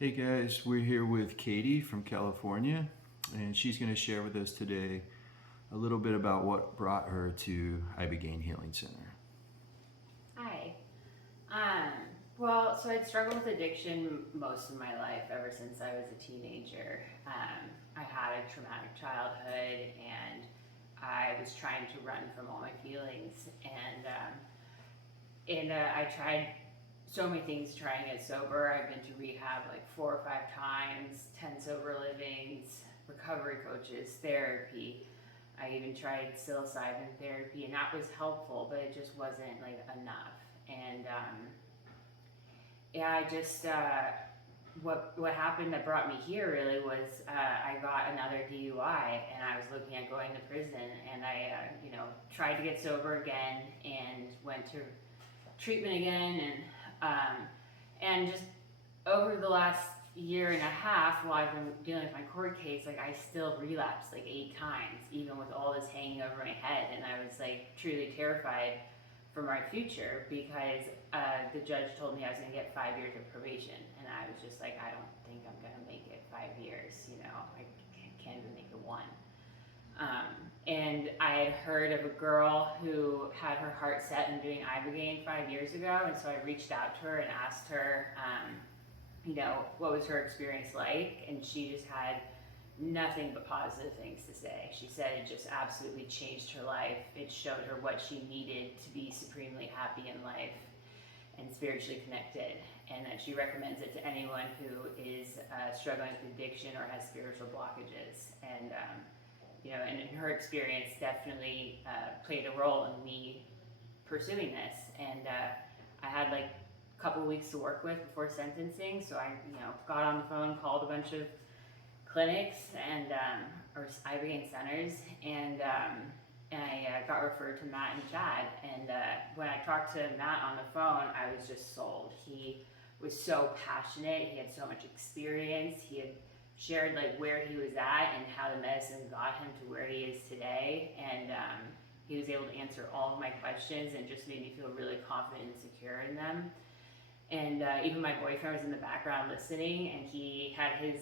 Hey guys, we're here with Kaite from California, and she's going to share with us today a little bit about what brought her to Ibogaine Healing Center. Hi. Um, so I'd struggled with addiction most of my life ever since I was a teenager. I had a traumatic childhood and I was trying to run from all my feelings. And I tried so many things trying to get sober. I've been to rehab like 4 or 5 times, 10 sober livings, recovery coaches, therapy. I even tried psilocybin therapy, and that was helpful, but it just wasn't like enough. And yeah, I just what happened that brought me here really was I got another DUI, and I was looking at going to prison, and I tried to get sober again and went to treatment again, and just over the last year and a half while I've been dealing with my court case, like I still relapsed like 8 times, even with all this hanging over my head, and I was like truly terrified for my future because the judge told me I was going to get 5 years of probation, and I was just like, I don't think I'm going to make it 5 years, I can't even make it 1. And I had heard of a girl who had her heart set on doing Ibogaine 5 years ago, and so I reached out to her and asked her, what was her experience like, and she just had nothing but positive things to say. She said it just absolutely changed her life. It showed her what she needed to be supremely happy in life and spiritually connected, and that she recommends it to anyone who is struggling with addiction or has spiritual blockages. And and her experience definitely played a role in me pursuing this. And I had like a couple weeks to work with before sentencing, so I got on the phone, called a bunch of clinics and or Ibogaine centers, and I got referred to Matt and Chad. And when I talked to Matt on the phone, I was just sold. He was so passionate. He had so much experience. He had shared like where he was at and how the medicine got him to where he is today, and he was able to answer all of my questions and just made me feel really confident and secure in them. And even my boyfriend was in the background listening, and he had his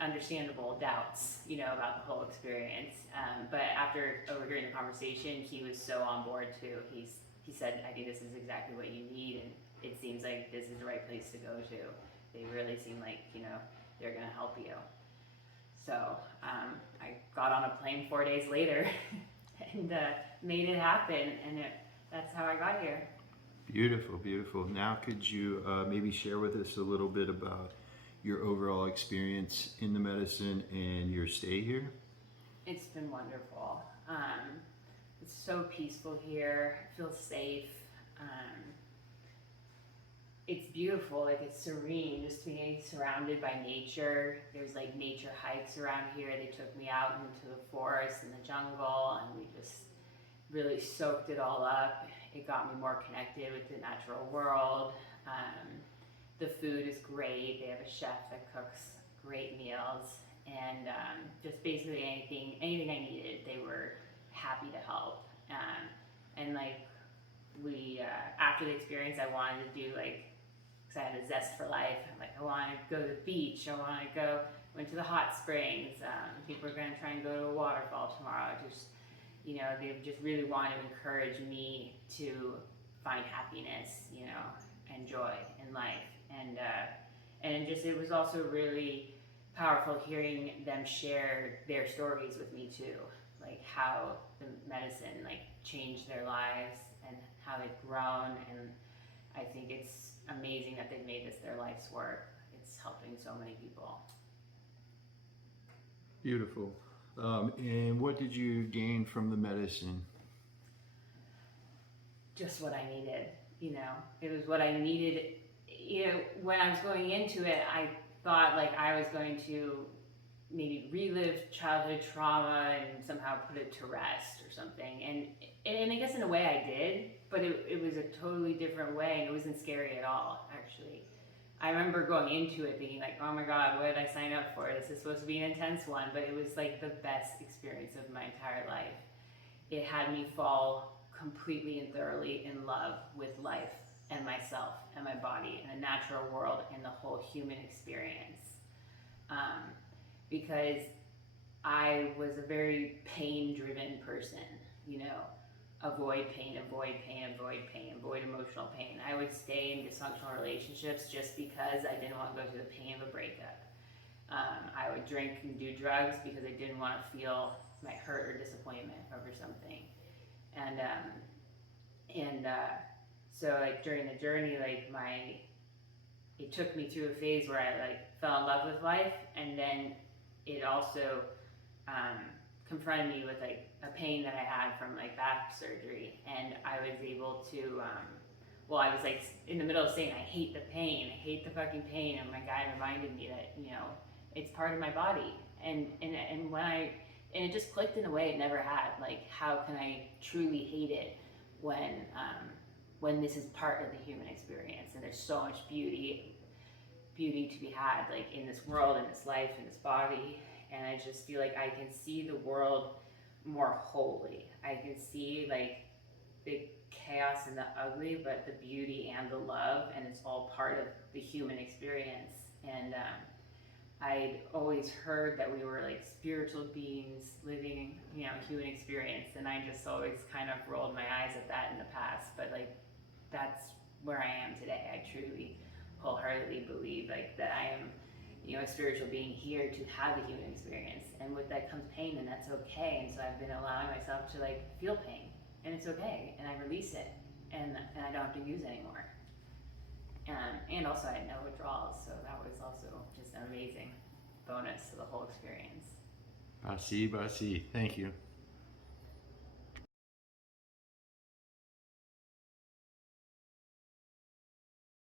understandable doubts, about the whole experience. But after overhearing the conversation, he was so on board too. He said, I think this is exactly what you need, and it seems like this is the right place to go to. They really seem like, they're gonna help you. So I got on a plane 4 days later and made it happen, and that's how I got here. Beautiful, beautiful. Now could you maybe share with us a little bit about your overall experience in the medicine and your stay here? It's been wonderful. It's so peaceful here. I feel safe. It's beautiful, like it's serene, just being surrounded by nature. There's like nature hikes around here. They took me out into the forest and the jungle, and we just really soaked it all up. It got me more connected with the natural world. The food is great. They have a chef that cooks great meals, and just basically anything I needed, they were happy to help. And like we, after the experience, I wanted to do like, because I had a zest for life. I'm like, I want to go to the beach. Went to the hot springs. People are going to try and go to a waterfall tomorrow. Just, they just really want to encourage me to find happiness, and joy in life. And it was also really powerful hearing them share their stories with me too, like how the medicine like changed their lives and how they've grown. And I think it's amazing that they've made this their life's work. It's helping so many people. Beautiful. And what did you gain from the medicine? Just what I needed, It was what I needed. When I was going into it, I thought like I was going to maybe relive childhood trauma and somehow put it to rest or something. And I guess in a way I did, but it was a totally different way, and it wasn't scary at all, actually. I remember going into it thinking like, oh my God, what did I sign up for? This is supposed to be an intense one, but it was like the best experience of my entire life. It had me fall completely and thoroughly in love with life and myself and my body and the natural world and the whole human experience. Because I was a very pain-driven person, you know, avoid pain, avoid pain, avoid pain, avoid emotional pain. I would stay in dysfunctional relationships just because I didn't want to go through the pain of a breakup. I would drink and do drugs because I didn't want to feel my hurt or disappointment over something. So like during the journey, like it took me through a phase where I like fell in love with life, and then it also confronted me with like a pain that I had from like back surgery, and I was able to I was like in the middle of saying I hate the pain, I hate the fucking pain, and my guy reminded me that, you know, it's part of my body, and it just clicked in a way it never had. Like, how can I truly hate it when this is part of the human experience, and there's so much beauty to be had, like in this world, in this life, in this body. And I just feel like I can see the world more wholly. I can see like the chaos and the ugly, but the beauty and the love, and it's all part of the human experience. And I'd always heard that we were like spiritual beings living, you know, human experience, and I just always kind of rolled my eyes at that in the past. But like, that's where I am today. I truly wholeheartedly believe like that I am, you know, a spiritual being here to have a human experience, and with that comes pain, and that's okay. And so I've been allowing myself to like feel pain, and it's okay, and I release it, and I don't have to use it anymore. And also I had no withdrawals, so that was also just an amazing bonus to the whole experience. Basi, Basi, thank you.